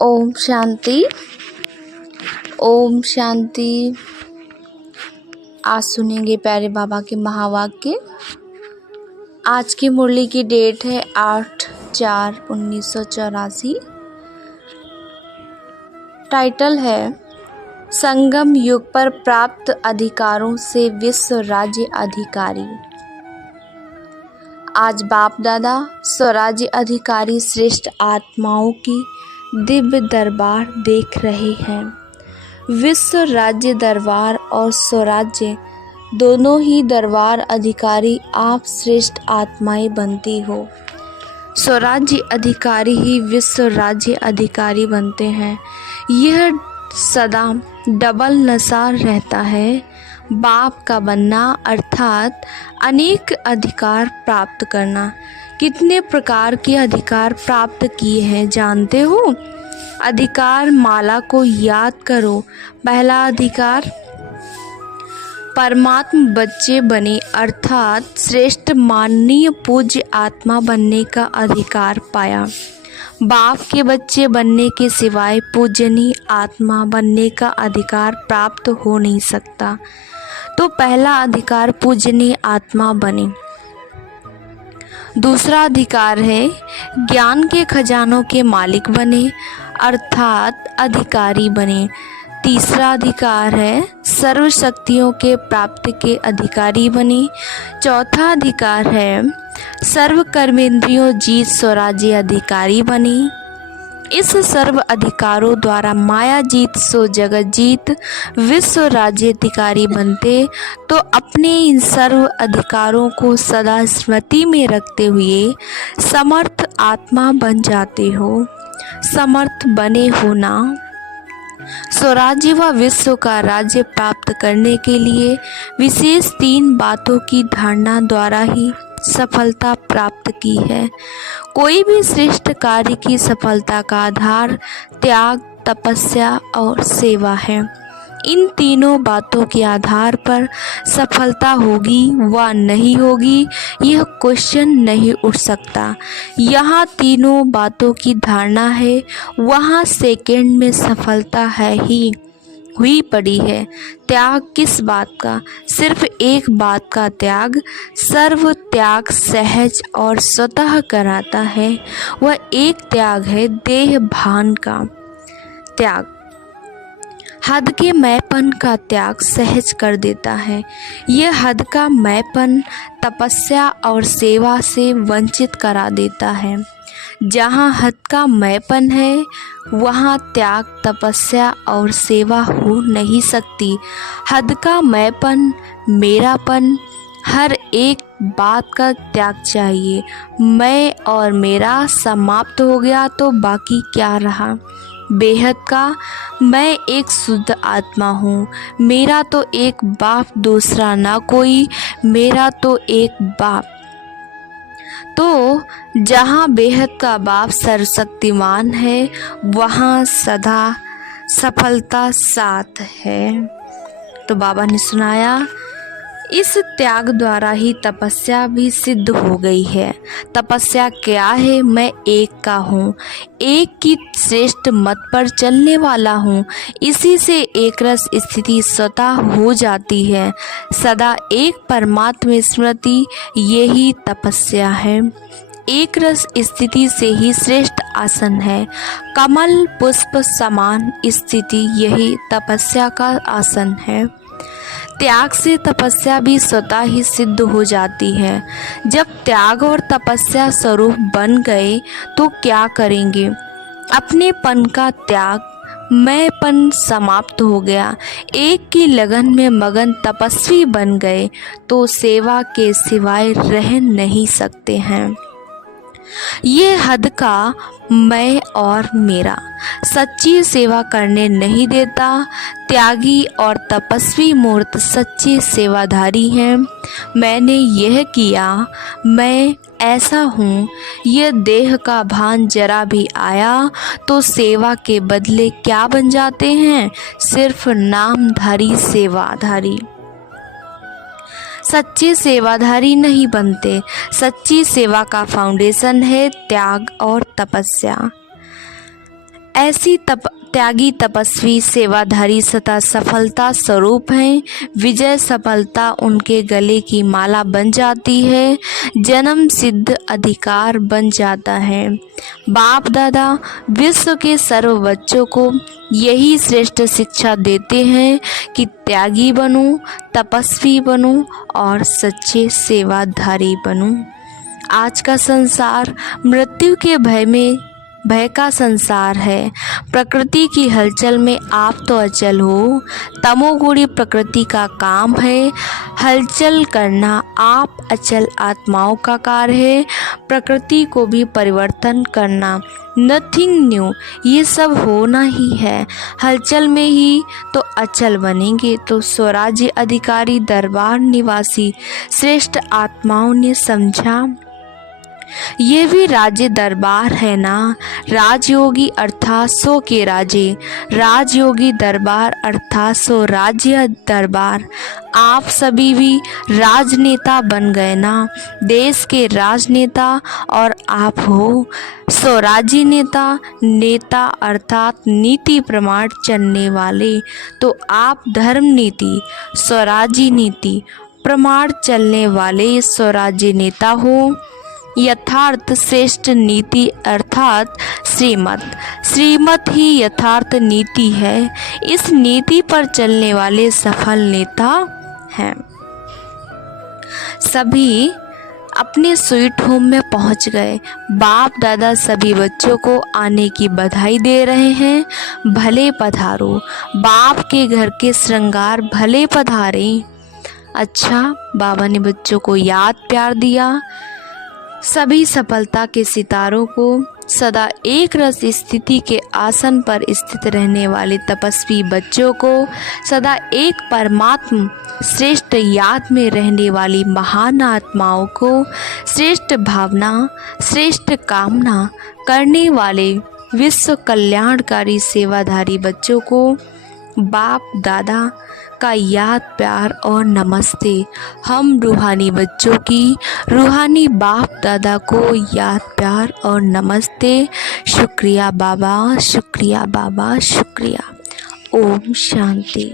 ओम शांति। ओम शांति। आज सुनेंगे प्यारे बाबा के महावाक्य। आज की मुरली की डेट है 8/4/1984। टाइटल है संगम युग पर प्राप्त अधिकारों से विश्व राज्य अधिकारी। आज बाप दादा स्वराज्य अधिकारी श्रेष्ठ आत्माओं की दिव्य दरबार देख रहे हैं। विश्व राज्य दरबार और स्वराज्य दोनों ही दरबार अधिकारी आप श्रेष्ठ आत्माएं बनती हो। स्वराज्य अधिकारी ही विश्व राज्य अधिकारी बनते हैं। यह सदा डबल नशा रहता है। बाप का बनना अर्थात अनेक अधिकार प्राप्त करना। कितने प्रकार के अधिकार प्राप्त किए हैं जानते हो? अधिकार माला को याद करो। पहला अधिकार परमात्म बच्चे बने अर्थात श्रेष्ठ माननीय पूज्य आत्मा बनने का अधिकार पाया। बाप के बच्चे बनने के सिवाय पूजनीय आत्मा बनने का अधिकार प्राप्त हो नहीं सकता। तो पहला अधिकार पूजनीय आत्मा बने। दूसरा अधिकार है ज्ञान के खजानों के मालिक बने अर्थात अधिकारी बने। तीसरा अधिकार है सर्व शक्तियों के प्राप्ति के अधिकारी बने। चौथा अधिकार है सर्व कर्मेंद्रियों जीत स्वराज्य अधिकारी बने। इस सर्व अधिकारों द्वारा माया जीत सो जगत जीत विश्व राज्य अधिकारी बनते तो अपने इन सर्व अधिकारों को सदा स्मृति में रखते हुए समर्थ आत्मा बन जाते हो। समर्थ बने हो ना। स्वराज्य व विश्व का राज्य प्राप्त करने के लिए विशेष 3 बातों की धारणा द्वारा ही सफलता प्राप्त की है। कोई भी श्रेष्ठ कार्य की सफलता का आधार त्याग, तपस्या और सेवा है। इन तीनों बातों के आधार पर सफलता होगी व नहीं होगी यह क्वेश्चन नहीं उठ सकता। यहाँ तीनों बातों की धारणा है, वहाँ सेकंड में सफलता है ही हुई पड़ी है। त्याग किस बात का? सिर्फ एक बात का त्याग। सर्व त्याग सहज और स्वतः कराता है। वह एक त्याग है देह भान का त्याग। हद के मैंपन का त्याग सहज कर देता है। यह हद का मैंपन तपस्या और सेवा से वंचित करा देता है। जहाँ हद का मैंपन है वहाँ त्याग, तपस्या और सेवा हो नहीं सकती। हद का मैंपन, मेरापन, हर एक बात का त्याग चाहिए। मैं और मेरा समाप्त हो गया तो बाकी क्या रहा? बेहद का मैं एक शुद्ध आत्मा हूँ। मेरा तो एक बाप, दूसरा ना कोई। मेरा तो एक बाप। तो जहाँ बेहद का बाप सर्वशक्तिमान है वहाँ सदा सफलता साथ है। तो बाबा ने सुनाया इस त्याग द्वारा ही तपस्या भी सिद्ध हो गई है। तपस्या क्या है? मैं एक का हूँ, एक की श्रेष्ठ मत पर चलने वाला हूँ। इसी से एक रस स्थिति स्वतः हो जाती है। सदा एक परमात्मा स्मृति यही तपस्या है। एक रस स्थिति से ही श्रेष्ठ आसन है। कमल पुष्प समान स्थिति यही तपस्या का आसन है। त्याग से तपस्या भी स्वतः ही सिद्ध हो जाती है। जब त्याग और तपस्या स्वरूप बन गए तो क्या करेंगे? अपने पन का त्याग, मैंपन समाप्त हो गया। एक की लगन में मगन तपस्वी बन गए तो सेवा के सिवाय रह नहीं सकते हैं। ये हद का मैं और मेरा सच्ची सेवा करने नहीं देता। त्यागी और तपस्वी मूर्त सच्चे सेवाधारी हैं। मैंने यह किया, मैं ऐसा हूँ, यह देह का भान जरा भी आया तो सेवा के बदले क्या बन जाते हैं? सिर्फ नामधारी सेवाधारी। सच्चे सेवाधारी नहीं बनते। सच्ची सेवा का फाउंडेशन है त्याग और तपस्या। ऐसी त्यागी तपस्वी सेवाधारी सदा सफलता स्वरूप हैं। विजय सफलता उनके गले की माला बन जाती है, जन्म सिद्ध अधिकार बन जाता है। बाप दादा विश्व के सर्व बच्चों को यही श्रेष्ठ शिक्षा देते हैं कि त्यागी बनूं, तपस्वी बनूं और सच्चे सेवाधारी बनूं। आज का संसार मृत्यु के भय का संसार है। प्रकृति की हलचल में आप तो अचल हो। तमोगुणी प्रकृति का काम है हलचल करना, आप अचल आत्माओं का कार्य है प्रकृति को भी परिवर्तन करना। नथिंग न्यू, ये सब होना ही है। हलचल में ही तो अचल बनेंगे। तो स्वराज्य अधिकारी दरबार निवासी श्रेष्ठ आत्माओं ने समझा, ये भी राज्य दरबार है ना। राजयोगी अर्थात सो के राजे, राजयोगी दरबार अर्थात सो राज्य दरबार। आप सभी भी राजनेता बन गए ना, देश के राजनेता और आप हो स्वराज्य नेता। नेता अर्थात नीति प्रमाण चलने वाले। तो आप धर्म नीति, स्वराज्य नीति प्रमाण चलने वाले स्वराज्य नेता हो। यथार्थ श्रेष्ठ नीति अर्थात श्रीमत ही यथार्थ नीति है। इस नीति पर चलने वाले सफल नेता हैं। सभी अपने स्वीट होम में पहुंच गए। बाप दादा सभी बच्चों को आने की बधाई दे रहे हैं। भले पधारो, बाप के घर के श्रृंगार भले पधारे। अच्छा, बाबा ने बच्चों को याद प्यार दिया। सभी सफलता के सितारों को सदा एक रस स्थिति के आसन पर स्थित रहने वाले तपस्वी बच्चों को सदा एक परमात्म श्रेष्ठ याद में रहने वाली महान आत्माओं को श्रेष्ठ भावना, श्रेष्ठ कामना करने वाले विश्व कल्याणकारी सेवाधारी बच्चों को बाप दादा का याद प्यार और नमस्ते। हम रूहानी बच्चों की रूहानी बाप दादा को याद प्यार और नमस्ते। शुक्रिया बाबा, शुक्रिया बाबा, शुक्रिया। ओम शांति।